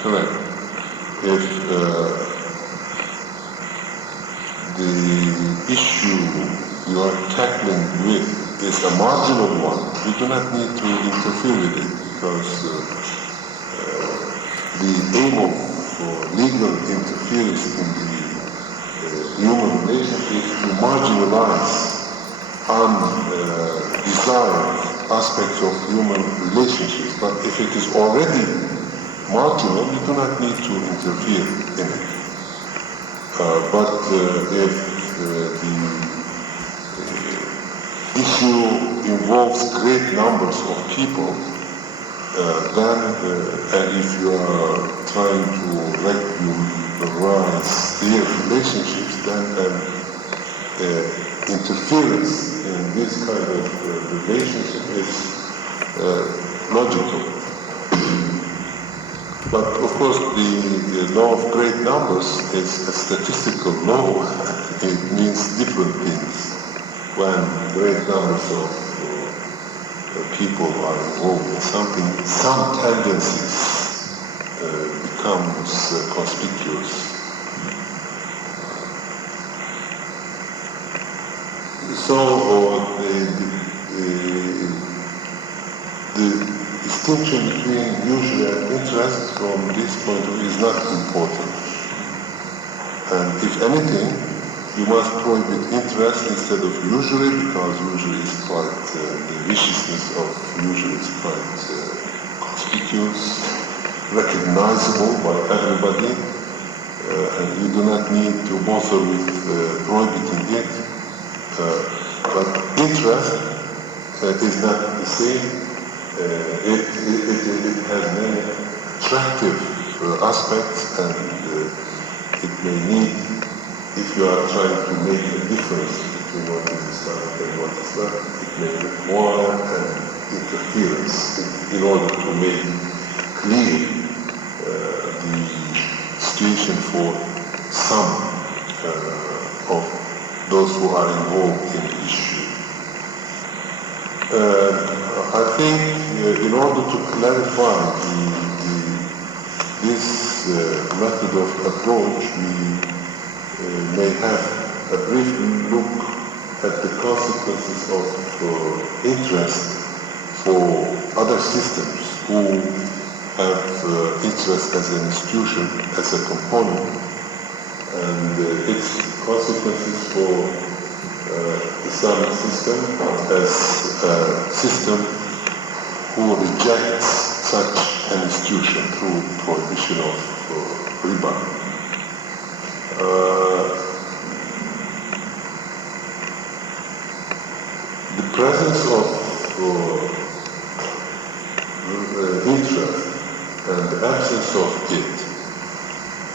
Correct. If the issue you are tackling with is a marginal one, you do not need to interfere with it, because the aim of legal interference in the human relationship is to marginalize undesired aspects of human relationships. But if it is already marginal, you do not need to interfere in it. But if the issue involves great numbers of people, then, and if you are trying to regularize their relationships, then interference in this kind of relationship is logical. But of course, the law of great numbers is a statistical law. It means different things. When great numbers of people are involved in something, some tendencies becomes conspicuous. So the distinction between usury and interest from this point of view is not important. And if anything, you must prohibit interest instead of usury, because usury is quite, the viciousness of usury is quite conspicuous, recognizable by everybody, and you do not need to bother with prohibiting it. But interest is not the same. It has many attractive aspects, and it may need, if you are trying to make a difference between what is Islamic and what is not, it may require an interference in order to make clear the situation for some of those who are involved in the issue. I think in order to clarify this method of approach, we may have a brief look at the consequences of interest for other systems who have interest as an institution, as a component, and its consequences for Islamic system as a system who rejects such an institution through prohibition of Riba. The presence of interest and the absence of it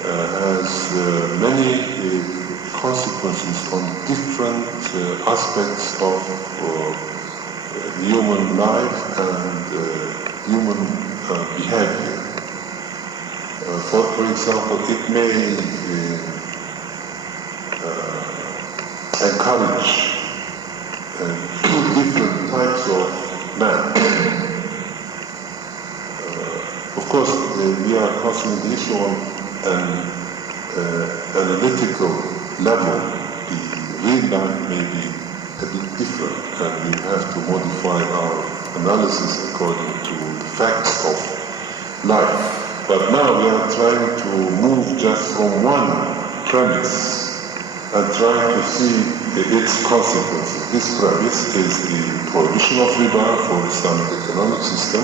has many consequences on different aspects of human life and human behavior. For example, it may encourage two different types of men. Of course, we are considering the issue on an analytical level. The real life may be a bit different, and we have to modify our analysis according to the facts of life. But now we are trying to move just from one premise and trying to see its consequences. This premise is the prohibition of riba for Islamic economic system,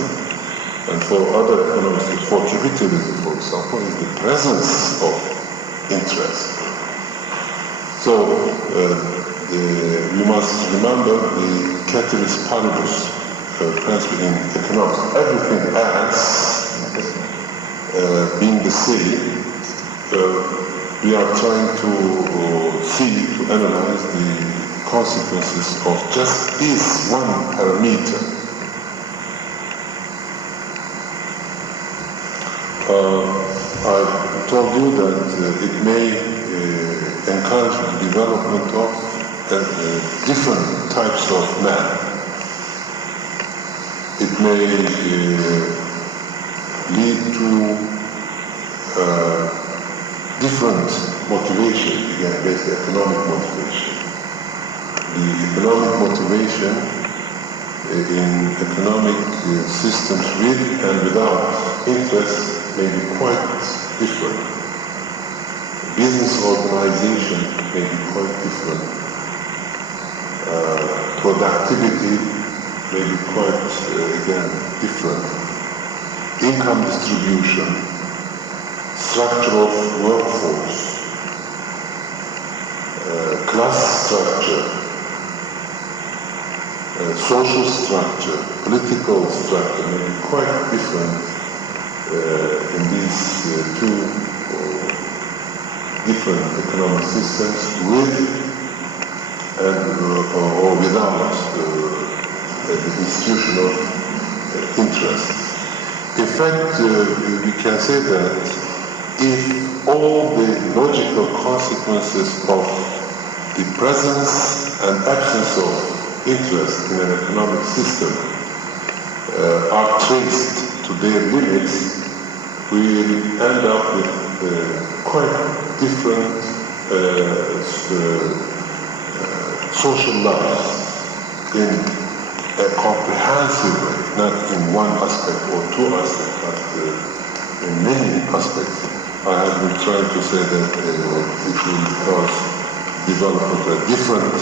and for other economic systems, for capitalism, for example, is the presence of interest. So we must remember the ceteris paribus principle in economics. Everything else being the same, we are trying to analyze the consequences of just this one parameter. I told you that it may encourage the development of different types of men. It may lead to different motivation, again, basically economic motivation. The economic motivation in economic systems with and without interest may be quite different. Business organization may be quite different. Productivity may be quite, again, different. Income distribution, structure of workforce, class structure, social structure, political structure may be quite different in these two different economic systems with and or without the institution of interest. In fact, we can say that if all the logical consequences of the presence and absence of interest in an economic system are traced to their limits, we will end up with quite different social lives in a comprehensive way, not in one aspect or two aspects, but in many aspects. I have been trying to say that it will cause development a different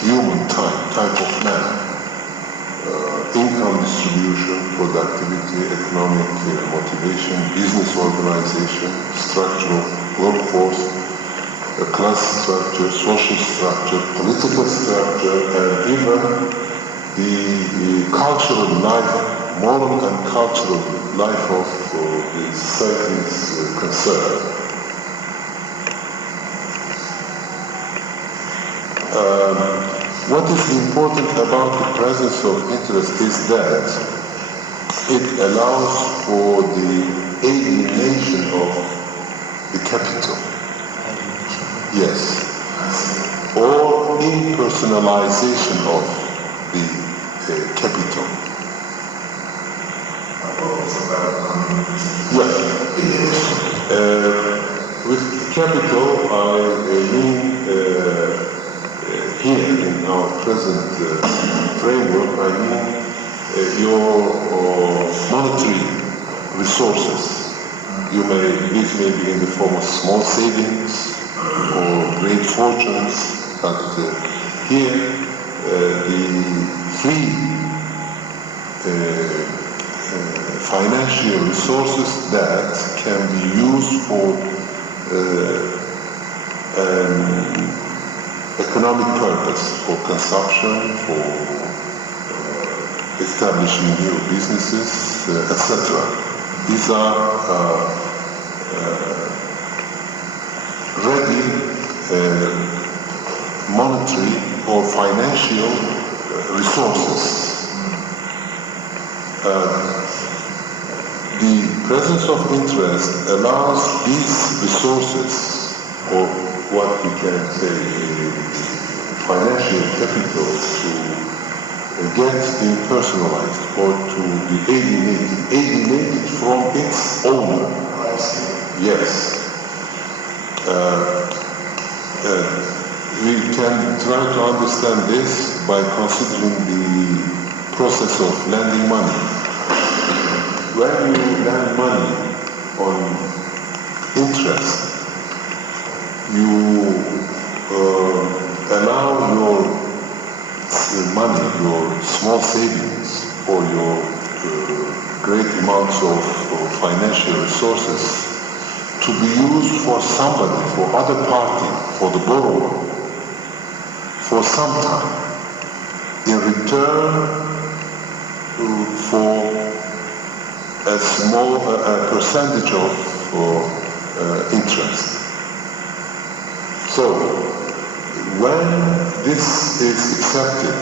human type of man. Income distribution, productivity, economic motivation, business organization, structure of workforce, class structure, social structure, political structure, and even the cultural life, moral and cultural life of the societies concerned. What is important about the presence of interest is that it allows for the alienation of the capital. Yes. Or impersonalization of the capital. Yes. With capital, I mean here in our present framework, I mean your monetary resources. This may be in the form of small savings or great fortunes, but here the free financial resources that can be used for economic purpose, for consumption, for establishing new businesses, etc. These are ready monetary or financial resources. The presence of interest allows these resources, or what we can say financial capital, to get impersonalized or to be alienated from its owner. Yes. We can try to understand this by considering the process of lending money. When you lend money on interest, you allow your money, your small savings, or your great amounts of financial resources to be used for somebody, for other party, for the borrower, for some time, in return for a small percentage of interest. So, when this is accepted,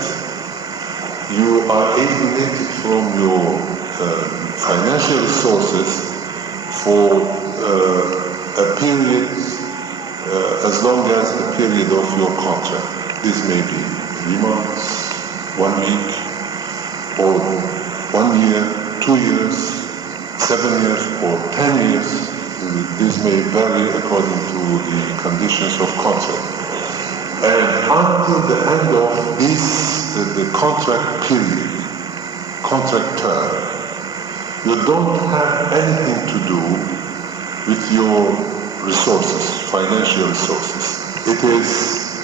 you are alienated from your financial resources for a period as long as the period of your contract. This may be 3 months, 1 week, or 1 year, 2 years, 7 years, or 10 years. this may vary according to the conditions of contract. And until the end of this, the contract period, contract term, you don't have anything to do with your resources, financial resources. It is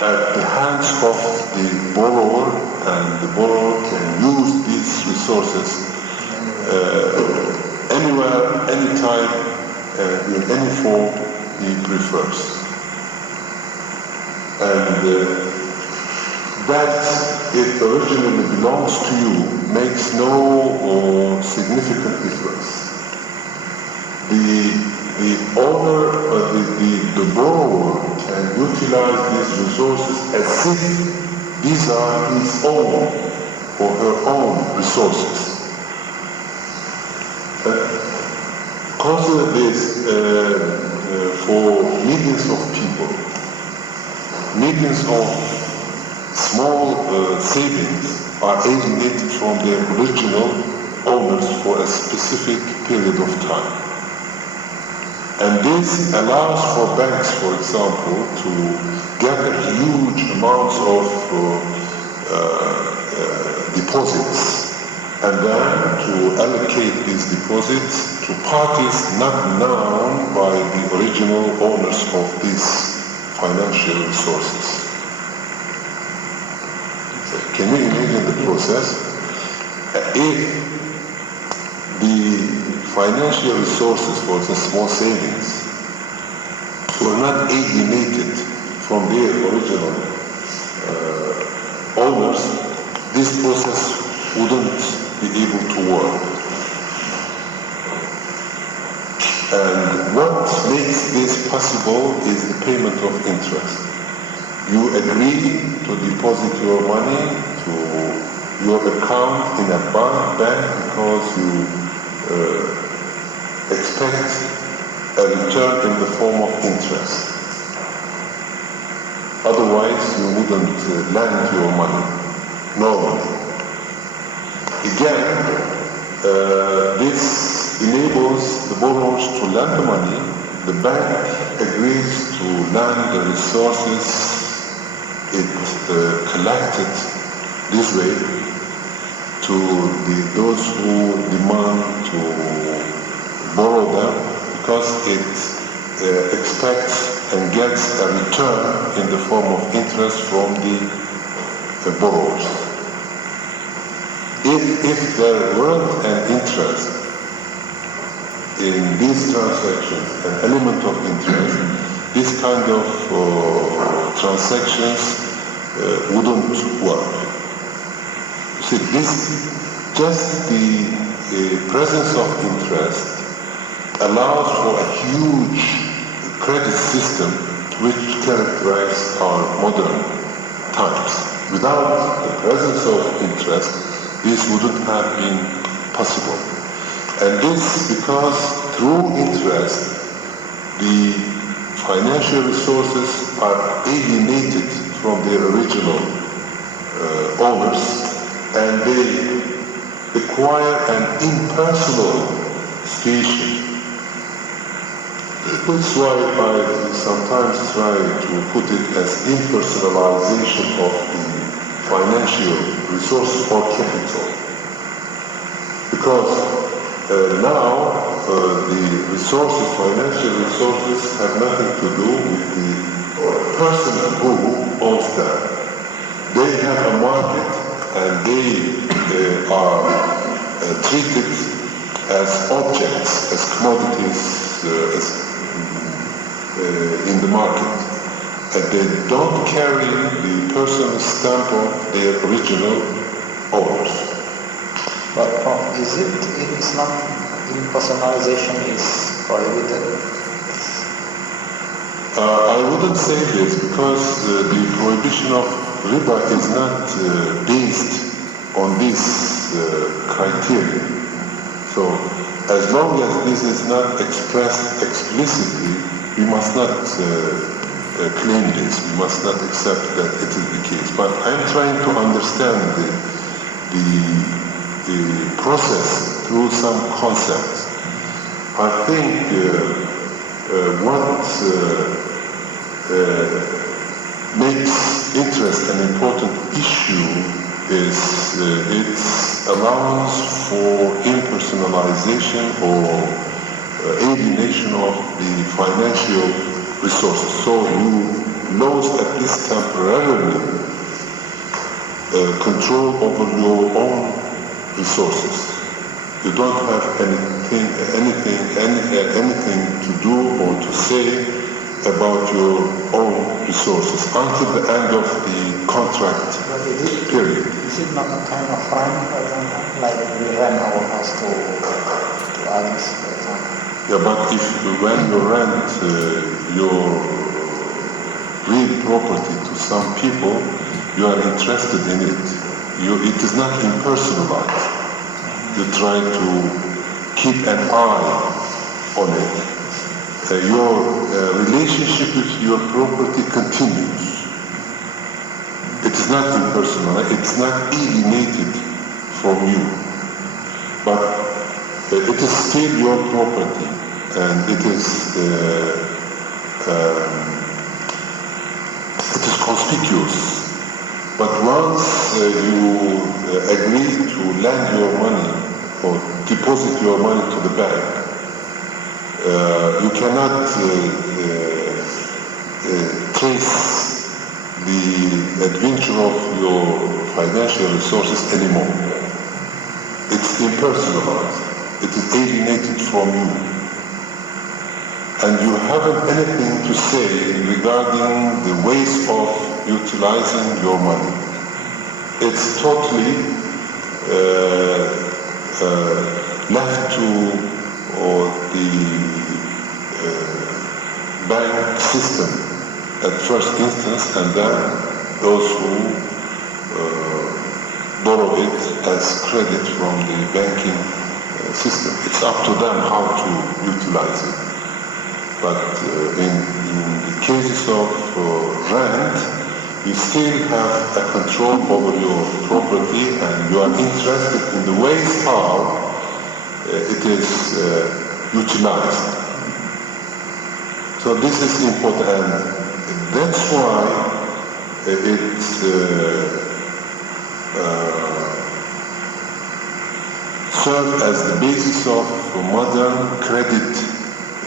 at the hands of the borrower, and the borrower can use these resources anywhere, anytime, in any form he prefers. And that it originally belongs to you makes no significant difference. The owner, the borrower can utilize these resources as if these are his own or her own resources. Consider this for millions of people. Millions of small savings are alienated from their original owners for a specific period of time. And this allows for banks, for example, to gather huge amounts of deposits, and then to allocate these deposits to parties not known by the original owners of these financial resources. Can you imagine the process? If the financial resources for the small savings were not alienated from their original owners, this process wouldn't be able to work. And what makes this possible is the payment of interest. You agree to deposit your money to your account in a bank because you expect a return in the form of interest. Otherwise, you wouldn't lend your money normally. Again, this enables the borrowers to lend the money. The bank agrees to lend the resources it collected this way to those who demand to borrow them, because it expects and gets a return in the form of interest from the borrowers. If there weren't an interest in these transactions, an element of interest, this kind of transactions wouldn't work. You see, just the presence of interest allows for a huge credit system which characterizes our modern times. Without the presence of interest, this wouldn't have been possible. And this because through interest, the financial resources are alienated from their original owners, and they acquire an impersonal situation. That's why I sometimes try to put it as impersonalization of the financial resources or capital. Because now the resources, financial resources, have nothing to do with the person who owns them. They have a market, and they are treated as objects, as commodities in the market. And they don't carry the personal stamp of their original owners. But is it in Islam, impersonalization is prohibited? I wouldn't say this, because the prohibition of Riba is not based on this criteria. So as long as this is not expressed explicitly, we must not claim this. We must not accept that it is the case. But I'm trying to understand the process through some concepts. I think what makes interest an important issue is it allows for impersonalization or alienation of the financial resources. So you lose at least temporarily control over your own resources. You don't have anything to do or to say about your own resources until the end of the contract period. Is it not a kind of rent, for example? Like we rent our house to others, for example? Yeah, but when you rent your real property to some people, you are interested in it. It is not impersonalized. You try to keep an eye on it. Your relationship with your property continues. It is not impersonal, it's not alienated from you. But it is still your property, and it is conspicuous. But once you agree to lend your money or deposit your money to the bank, you cannot trace the adventure of your financial resources anymore. It's impersonalized. It is alienated from you. And you haven't anything to say regarding the ways of utilizing your money. It's totally left to the bank system at first instance, and then those who borrow it as credit from the banking system. It's up to them how to utilize it. But in the cases of rent, you still have a control over your property, and you are interested in the ways how it is utilized. So this is important, and that's why it serves as the basis of a modern credit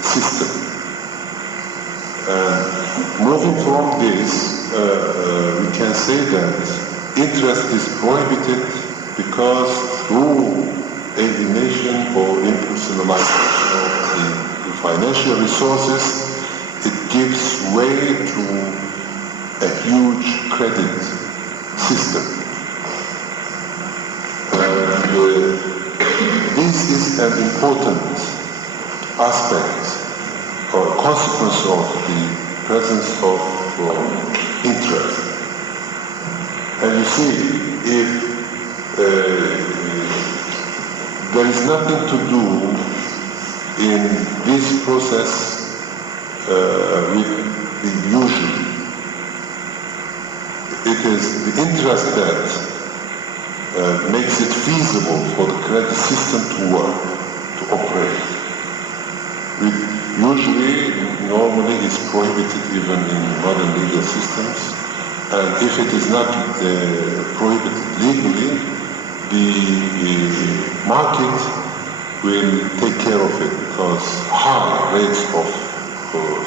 system. Moving from this, we can say that interest is prohibited because through alienation or impersonalization of the financial resources, it gives way to a huge credit system. And this is an important aspect or consequence of the presence of interest. And you see, if there is nothing to do in this process with the usual, it is the interest that makes it feasible for the credit system to work, to operate. Normally is prohibited even in modern legal systems, and if it is not prohibited legally, the market will take care of it, because high rates of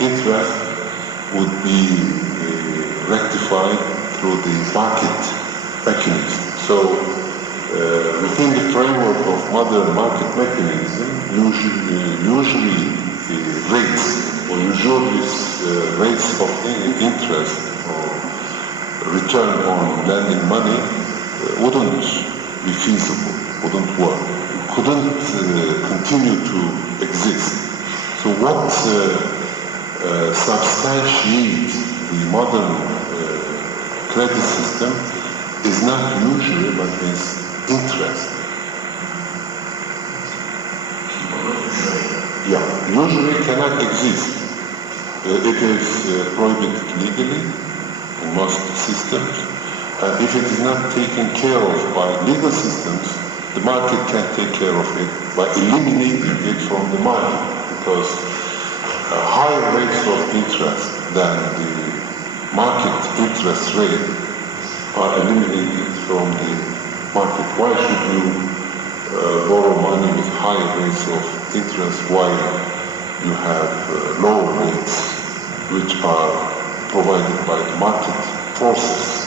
interest would be rectified through the market mechanism. So within the framework of modern market mechanism, usually rates of interest or return on lending money wouldn't be feasible, wouldn't work, couldn't continue to exist. So what substantiates the modern credit system is not usury, but is interest. Yeah, usury cannot exist. It is prohibited legally in most systems, and if it is not taken care of by legal systems, the market can take care of it by eliminating it from the market, because higher rates of interest than the market interest rate are eliminated from the market. Why should you borrow money with higher rates of interest while you have lower rates which are provided by the market forces?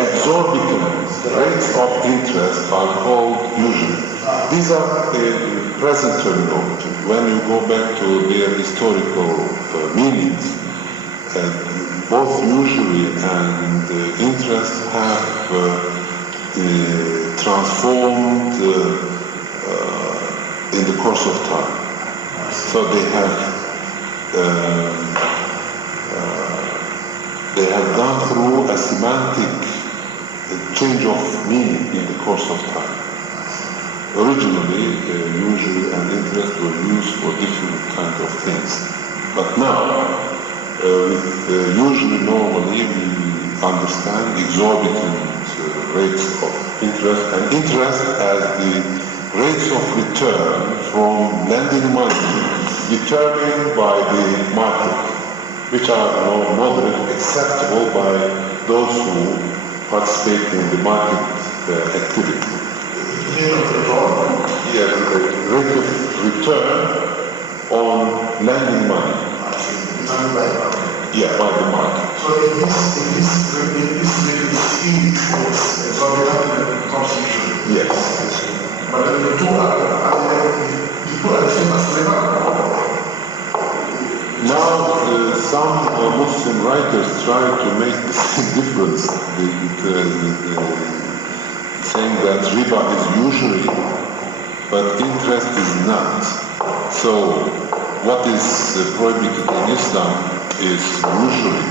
Exorbitant rates of interest are called usury. These are present terminology. When you go back to their historical meanings, both usury and interest have transformed in the course of time. So they have gone through a semantic change of meaning in the course of time. Originally, usury and interest were used for different kinds of things. But now, with usury normally we understand exorbitant rates of interest, and interest as the rates of return from lending money determined by the market, which are moderate, acceptable by those who participate in the market activity. Yes, the rate of return on lending money. Yeah, by the market. So if this rate is equals exorbitant, it becomes usury. Yes. But then the two are the same as Riba. Now, some Muslim writers try to make the same difference, saying that Riba is usury, but interest is not. So, what is prohibited in Islam is usury,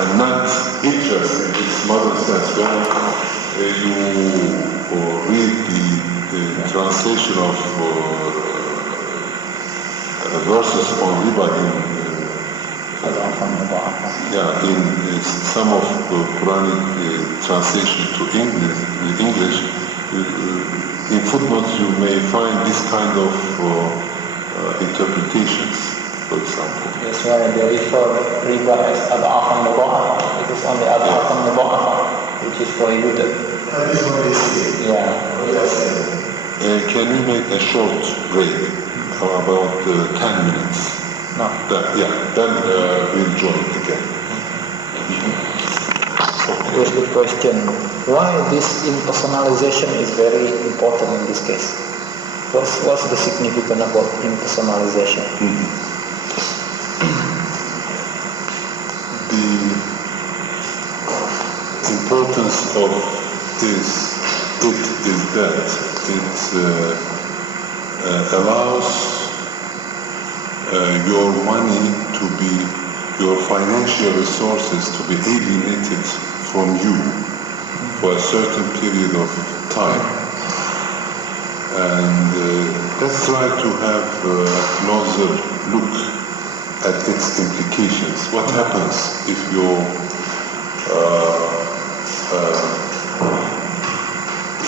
and not interest in its modern sense. When you read the translation of verses on Riba in some of the Quranic translation to English, in footnotes you may find this kind of interpretations, for example. That's why they refer Riba as Ad'afan Mudha'afa. It is only Ad'afan Mudha'afa which is prohibited. That is what they say. Yeah. Can we make a short break? About 10 minutes. No. Then we'll join again. Here's the question. Why this impersonalization is very important in this case? What's the significance about impersonalization? The importance of this is that it allows your money to be, your financial resources to be alienated from you for a certain period of time. And let's try to have a closer look at its implications. What happens if your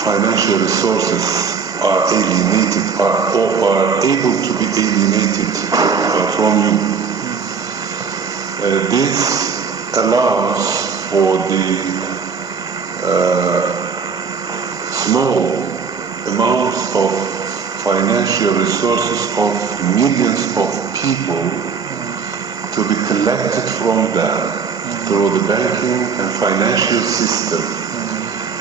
financial resources are alienated or are able to be alienated from you? This allows for the small amounts of financial resources of millions of people to be collected from them through the banking and financial system,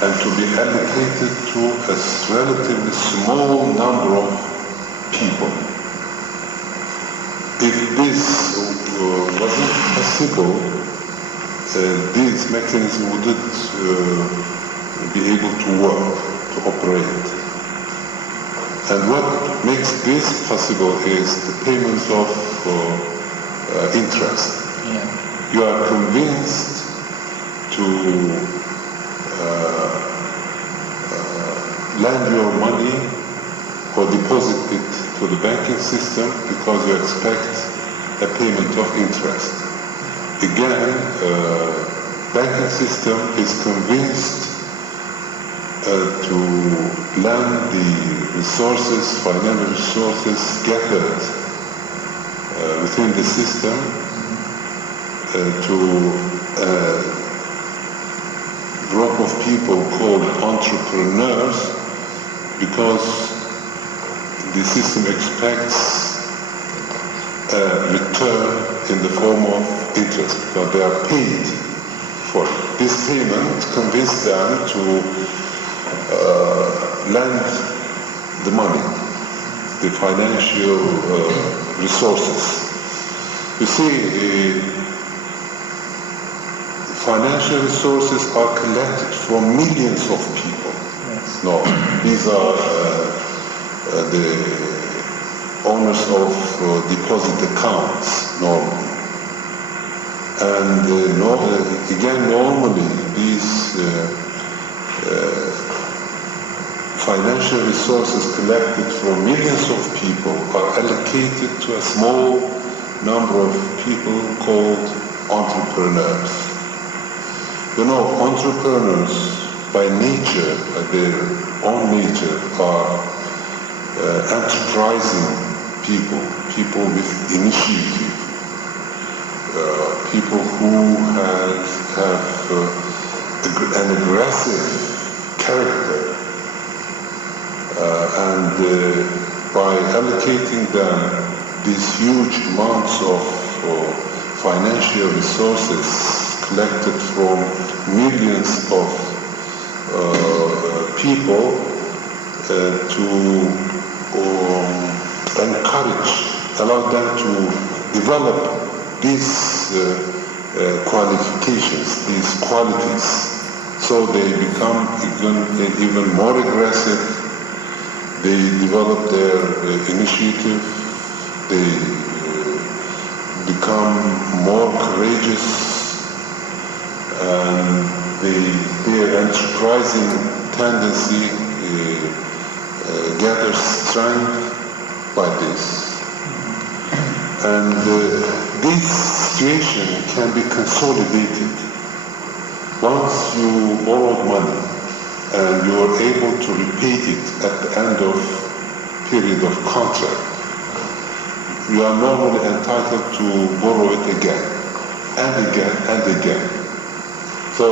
and to be allocated to a relatively small number of people. If this wasn't possible, this mechanism wouldn't be able to work, to operate. And what makes this possible is the payments of interest. You are convinced to lend your money or deposit it to the banking system because you expect a payment of interest. Again, banking system is convinced to lend the resources, financial resources gathered within the system to a group of people called entrepreneurs, because the system expects a return in the form of interest, because they are paid for it. This payment convinced them to lend the money, the financial resources. You see, financial resources are collected from millions of people. Yes. No, these are the owners of deposit accounts normally. And normally these financial resources collected from millions of people are allocated to a small number of people called entrepreneurs. You know, entrepreneurs by nature, by their own nature, are enterprising people, people with initiative, people who have an aggressive character, and by allocating them these huge amounts of financial resources collected from millions of people to allow them to develop these qualifications, these qualities, so they become even more aggressive. They develop their initiative, they become more courageous, and their enterprising tendency gathers strength by this. And this situation can be consolidated once you borrowed money and you are able to repay it at the end of period of contract. You are normally entitled to borrow it again, and again, and again. So,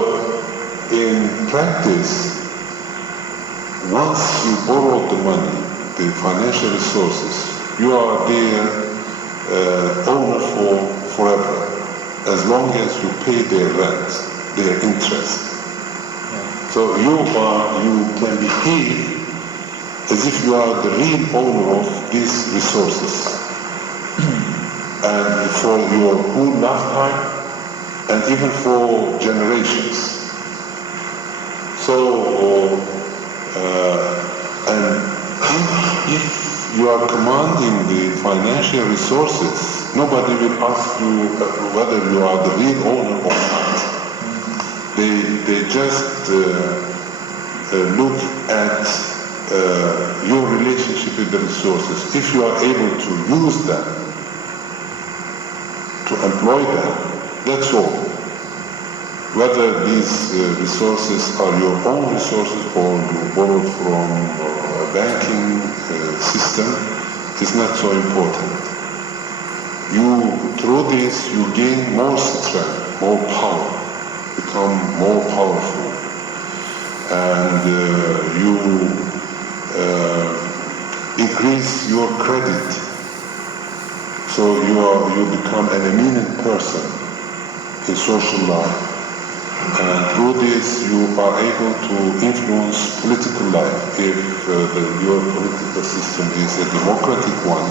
in practice, once you borrow the money, the financial resources, you are their owner for forever, as long as you pay their rent, their interest. So you can behave as if you are the real owner of these resources, and for your whole lifetime, and even for generations. So, and if you are commanding the financial resources, nobody will ask you whether you are the real owner or not. They just look at your relationship with the resources. If you are able to use them, to employ them, that's all. Whether these resources are your own resources or you borrowed from a banking system is not so important. Through this, you gain more strength, more power, become more powerful, and you increase your credit, so you become an eminent person in social life, and through this you are able to influence political life. If your political system is a democratic one,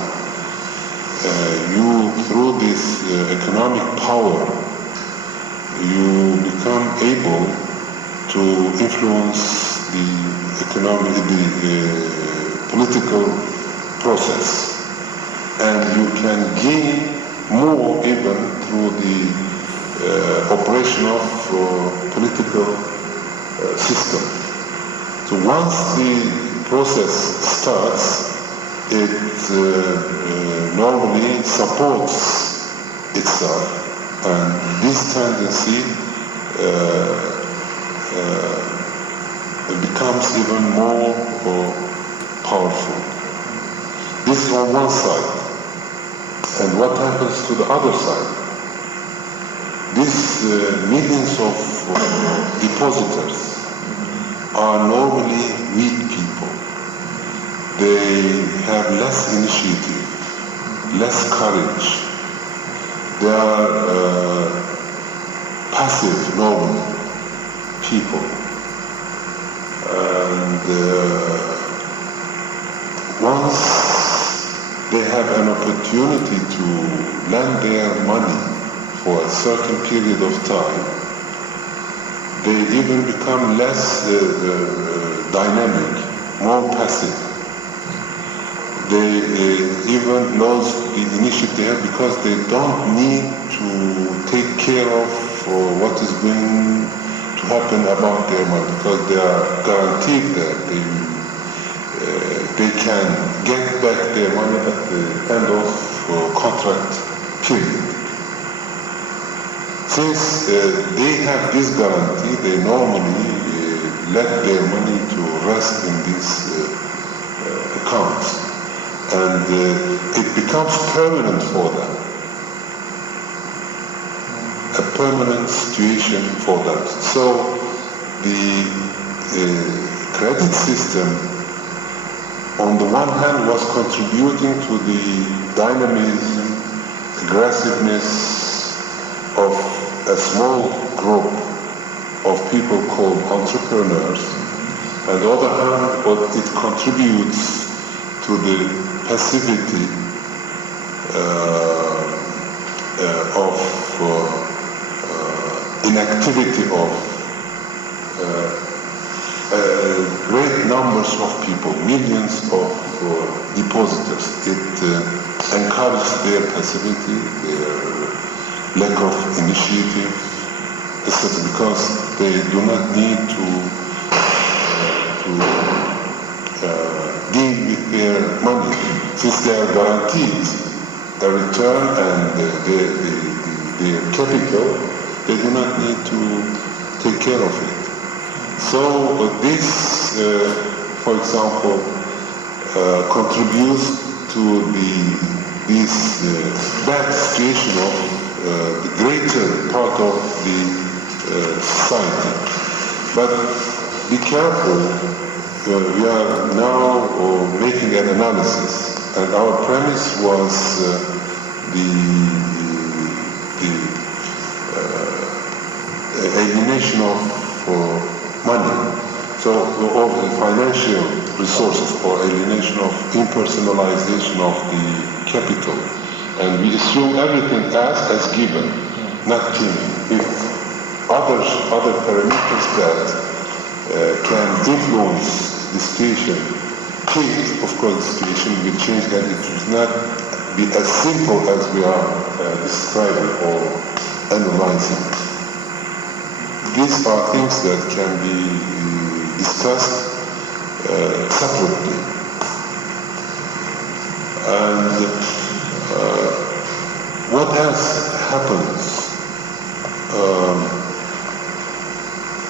through this economic power, you become able to influence the political process, and you can gain more even through the operation of political system. So once the process starts, it normally supports itself, and this tendency becomes even more powerful. This is on one side. And what happens to the other side? These millions of depositors are normally weak people. They have less initiative, less courage. They are passive, normally, people. And once they have an opportunity to lend their money for a certain period of time, they even become less dynamic, more passive. They even lose the initiative because they don't need to take care of what is going to happen about their money, because they are guaranteed that they can get back their money at the end of contract period. Since they have this guarantee, they normally let their money to rest in these accounts, and it becomes permanent for them, a permanent situation for them. So the credit system, on the one hand, was contributing to the dynamism, aggressiveness of a small group of people called entrepreneurs. On the other hand, it contributes to the passivity of inactivity of great numbers of people, millions of depositors. It encourages their passivity, their lack of initiative, etc., because they do not need to deal with their money, since they are guaranteed a return and their capital. They do not need to take care of it. So this, for example, contributes to this bad situation of the greater part of the society. But be careful, we are now making an analysis, and our premise was the alienation of money, so of the financial resources, or alienation of impersonalization of the capital. And we assume everything as given, not changing. If other parameters that can influence the situation change, of course the situation will change, and it will not be as simple as we are describing or analyzing. These are things that can be discussed separately. And what has happened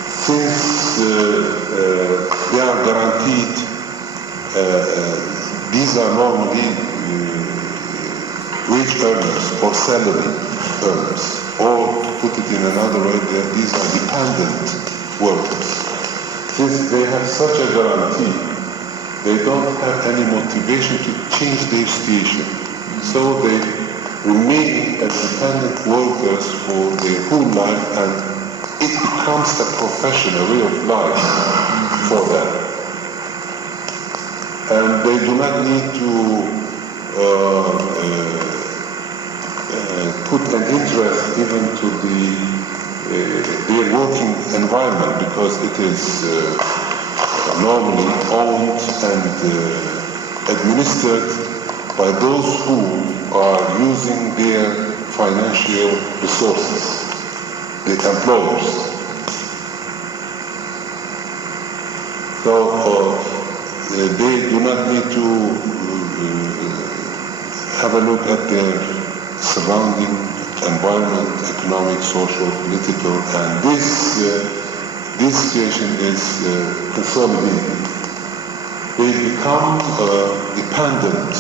since they are guaranteed, these are normally wage earners or salary earners, or to put it in another way, these are dependent workers. Since they have such a guarantee, they don't have any motivation to change their situation. So they remain as dependent workers for their whole life, and it becomes a profession, a way of life for them. And they do not need to put an interest even to their working environment, because it is normally owned and administered by those who are using their financial resources, the employers. So they do not need to have a look at their surrounding environment, economic, social, political, and this situation is consolidated. They become dependent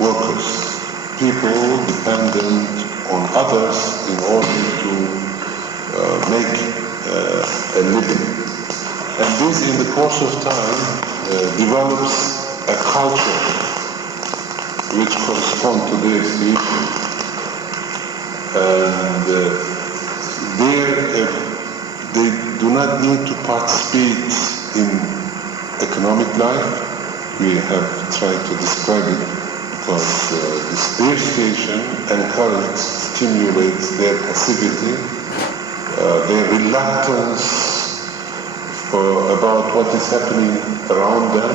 workers, people dependent on others in order to make a living. And this, in the course of time, develops a culture which corresponds to their situation. And they do not need to participate in economic life. We have tried to describe it because their situation encourages, stimulates their passivity, their reluctance about what is happening around them,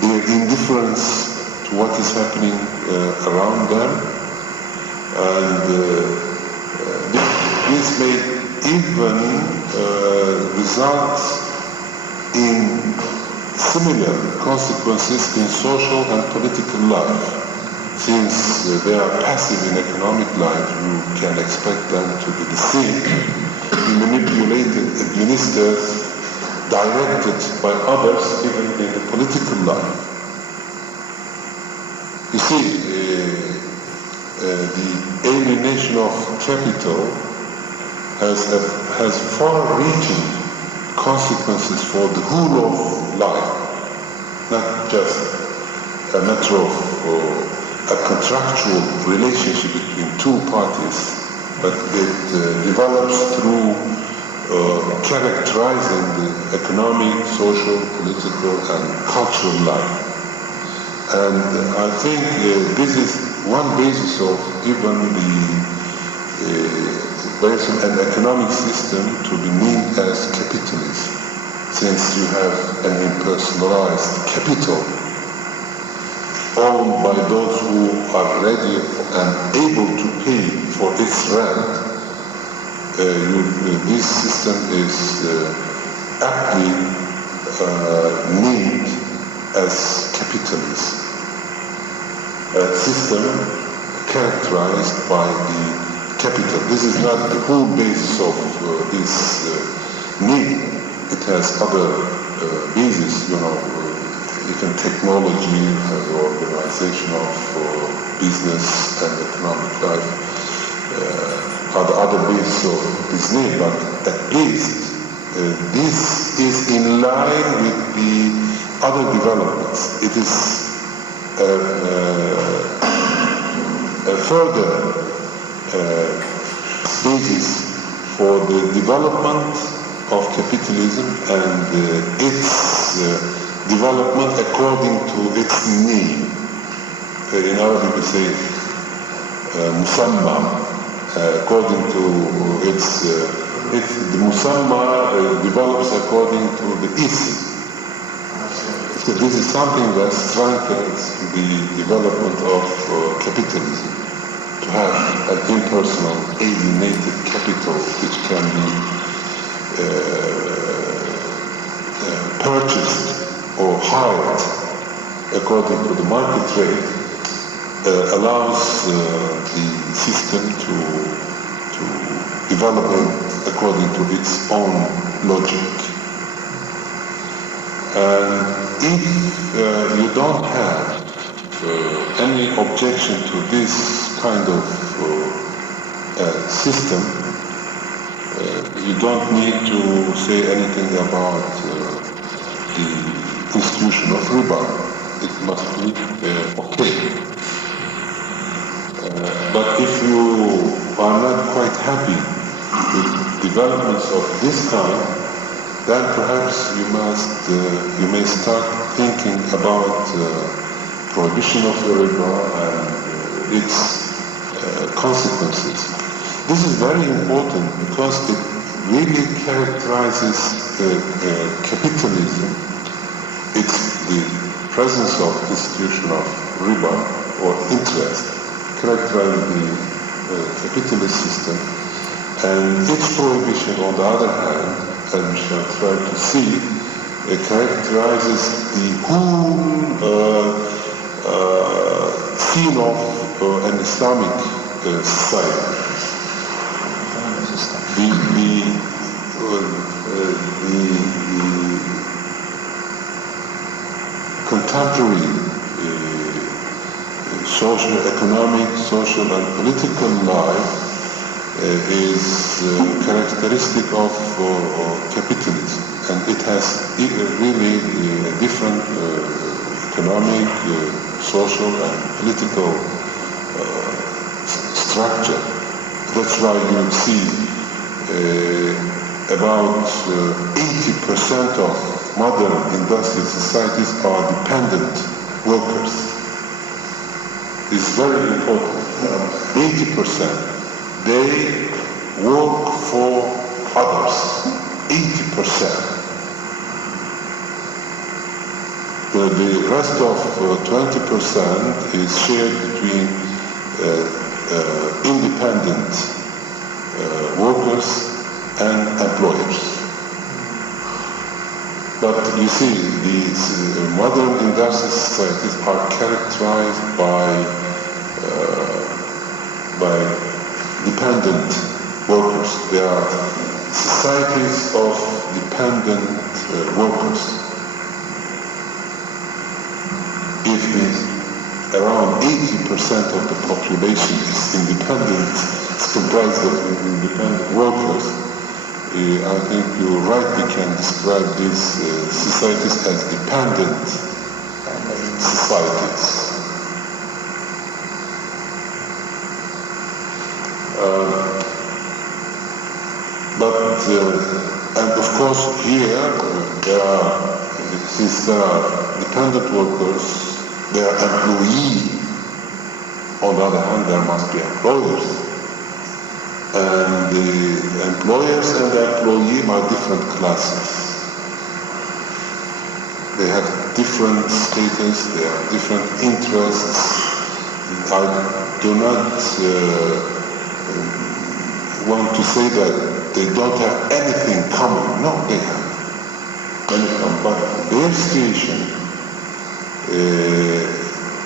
their indifference to what is happening around them, and this may even result in similar consequences in social and political life. Since they are passive in economic life, you can expect them to be deceived, manipulated, administered, directed by others, even in the political life. You see, the alienation of capital has far-reaching consequences for the whole of life, not just a matter of a contractual relationship between two parties, but it develops through characterizing the economic, social, political, and cultural life. And I think this is one basis of even an economic system to be named as capitalism, since you have an impersonalized capital owned by those who are ready and able to pay for its rent. This system is aptly named as capitalism, a system characterized by the capital. This is not the whole basis of this name. It has other bases, even technology, the organization of business and economic life are the other bases of this name, but at least this is in line with the other developments. It is a further basis for the development of capitalism and its development according to its name. In Arabic we say musamma, according to its the musamma develops according to the ism. So this is something that strengthens the development of capitalism, to have an impersonal, alienated capital which can be purchased or hired according to the market rate, allows the system to develop according to its own logic. And if you don't have any objection to this kind of system, you don't need to say anything about the institution of Riba. It must be okay. But if you are not quite happy with developments of this kind, then perhaps you may start thinking about prohibition of the Riba and its consequences. This is very important because it really characterizes capitalism. It's the presence of institution of Riba or interest characterizing the capitalist system, and its prohibition, on the other hand, as we shall try to see, characterizes the whole seen of an Islamic society. The contemporary social, economic, social and political life is characteristic of capitalism, and it has really different economic, social and political structure. That's why you see about 80% of modern industrial societies are dependent workers. It's very important. 80%. They work for others. 80%. The rest of 20% is shared between independent workers and employers. But you see, these modern industrial societies are characterized by dependent workers. They are societies of dependent workers. If around 80% of the population is independent, is comprised of independent workers, I think you rightly can describe these societies as dependent societies. And of course here, since there are dependent workers, there are employees. On the other hand, there must be employers. And the employers and the employee are different classes. They have different status, they have different interests. I do not want to say that they don't have anything common. No, they have many common, but their situation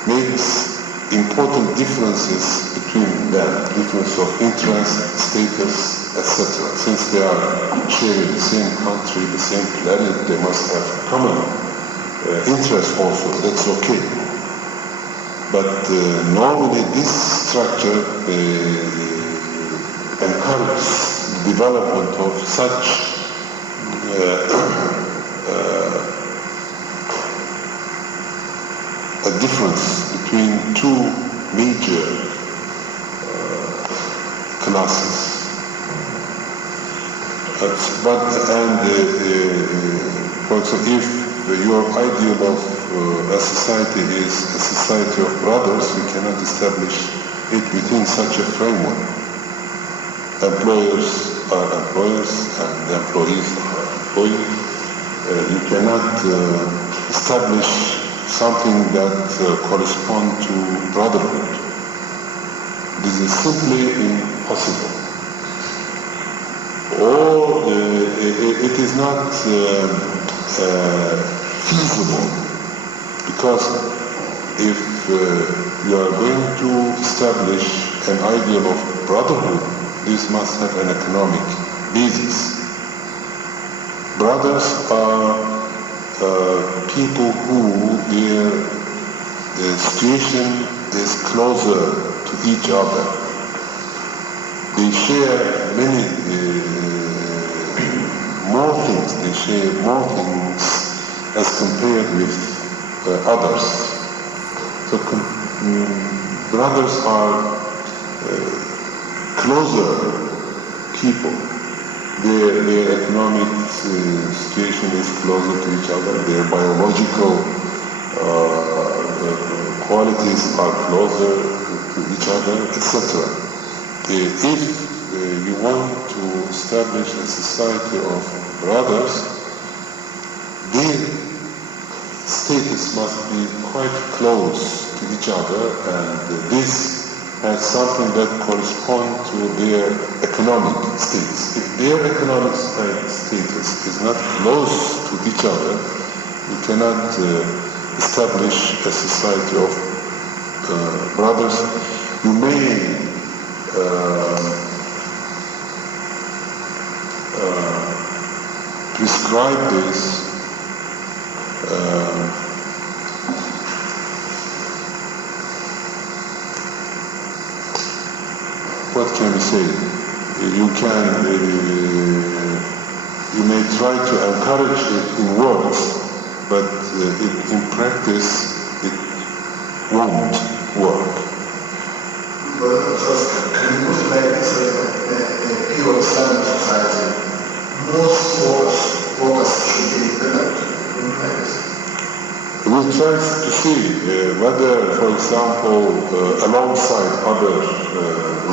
makes important differences between them, difference of interest, status, etc. Since they are sharing the same country, the same planet, they must have common interest also. That's okay. But normally this structure encourages development of such a difference between two major classes. For example, if your ideal of a society is a society of brothers, we cannot establish it within such a framework. Employers are employers and employees are employees. You cannot establish something that corresponds to brotherhood. This is simply impossible. Or it is not feasible, because if you are going to establish an ideal of brotherhood, this must have an economic basis. Brothers are people who their situation is closer to each other. They share many more things. They share more things as compared with others. So brothers are closer people. Their economic situation is closer to each other. Their biological qualities are closer to each other, etc. If you want to establish a society of brothers, their status must be quite close to each other, and this has something that corresponds to their economic status. If their economic status is not close to each other, you cannot establish a society of brothers, you may prescribe this what can we say? You can, you may try to encourage it in words, but in practice it won't work. But first, can you put it like this, a pure Islamic society, most focus should be developed in practice? We'll try to see whether, for example, alongside other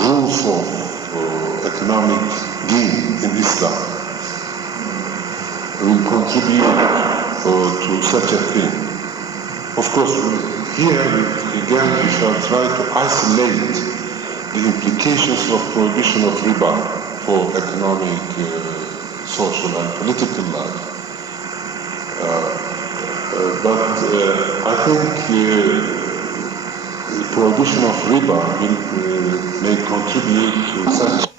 rules of economic gain in Islam, will contribute to such a thing. Of course, here again we shall try to isolate the implications of prohibition of riba for economic, social and political life. But I think the prohibition of riba may contribute to such